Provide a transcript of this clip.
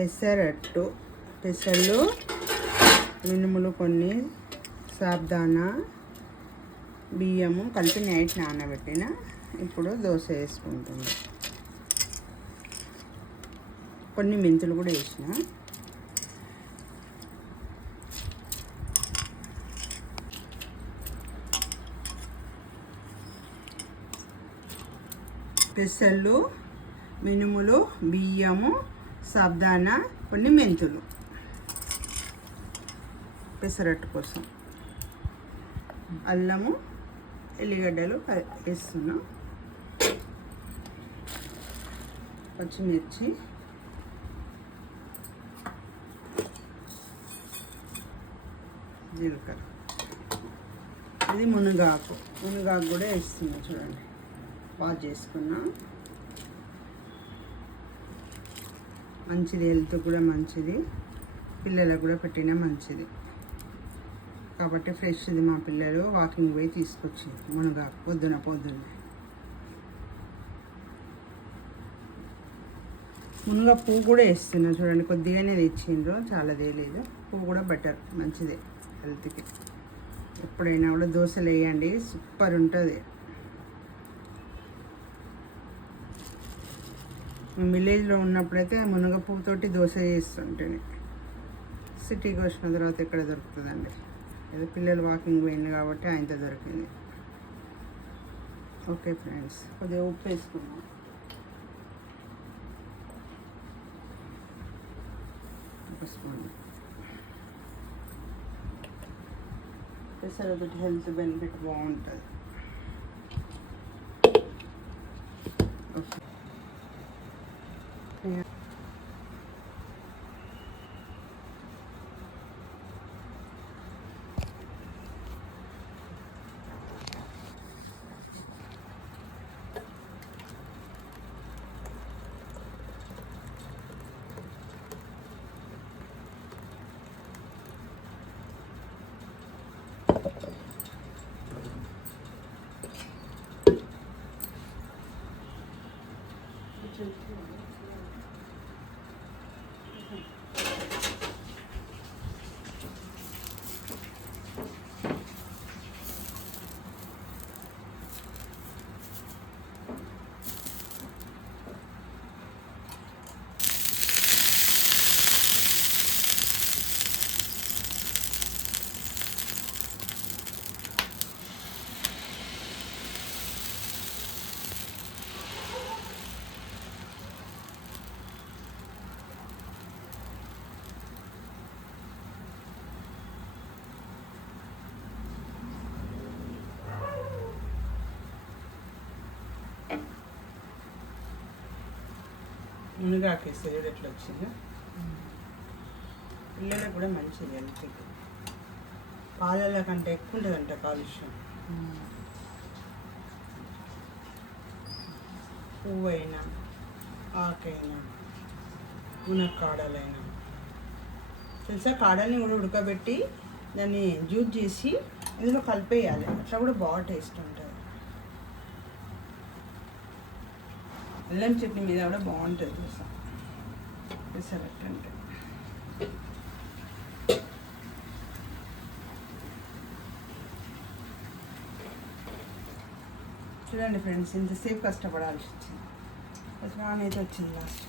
పెసరట్టు, పెసళ్ళు, మినుములు కొన్ని, సాబ్దానా, బియ్యము కలిపి నైట్ నానబెట్టిన. ఇప్పుడు దోశ వేసుకుంటుంది. కొన్ని మెంతులు కూడా వేసిన. పెసళ్ళు, మినుములు, బియ్యము, సాబ్దానా, కొన్ని మెంతులు పెసరట్టు కోసం. అల్లము, ఎల్లిగడ్డలు వేస్తున్నా, పచ్చిమిర్చి, జీలకర్ర. ఇది మునగాకు కూడా వేస్తున్నా. చూడండి, వాష్ చేసుకున్నా. మంచిది, హెల్త్ కూడా మంచిది, పిల్లలకు కూడా పెట్టినా మంచిది కాబట్టి ఫ్రెష్ది. మా పిల్లలు వాకింగ్ పోయి తీసుకొచ్చి మునగాకు పొద్దున్నే మునగా పువ్వు కూడా వేస్తున్నా. చూడండి, కొద్దిగానే తెచ్చిండ్రు, చాలా తేలేదు. పువ్వు కూడా బెటర్, మంచిదే హెల్త్కి. ఎప్పుడైనా కూడా దోశలు వేయండి, సూపర్ ఉంటుంది. విలేజ్లో ఉన్నప్పుడైతే మునగ పువ్వుతోటి దోశ చేస్తుంటేనే. సిటీకి వచ్చిన తర్వాత ఎక్కడ దొరుకుతుందండి? ఏదో పిల్లలు వాకింగ్ పోయింది కాబట్టి ఆయనతో దొరికింది. ఓకే ఫ్రెండ్స్, కొద్దిగా ఉప్పు వేసుకున్నాం. ఒక స్పూన్. పెసరతోటి హెల్త్ బెనిఫిట్ బాగుంటుంది. ఓకే, మునగాకేస్తే ఎట్లా వచ్చిందో. పిల్లలకు కూడా మంచిది హెల్త్కి. పాలల కంటే ఎక్కువ ఉంటుందంట కాలుష్యం. పువ్వైనా, ఆకైనా, మునక్కాడలైనా తెలుసా, కాడల్ని కూడా ఉడకబెట్టి దాన్ని జ్యూస్ చేసి ఇందులో కలిపేయాలి. అట్లా కూడా బాగా టేస్ట్ ఉంటుంది. అల్లం చట్నీ మీద కూడా బాగుంటుంది తెలుసా పెసరట్టు అంటే. చూడండి ఫ్రెండ్స్, ఇంతసేపు కష్టపడాల్సి వచ్చింది. అయితే వచ్చింది లాస్ట్.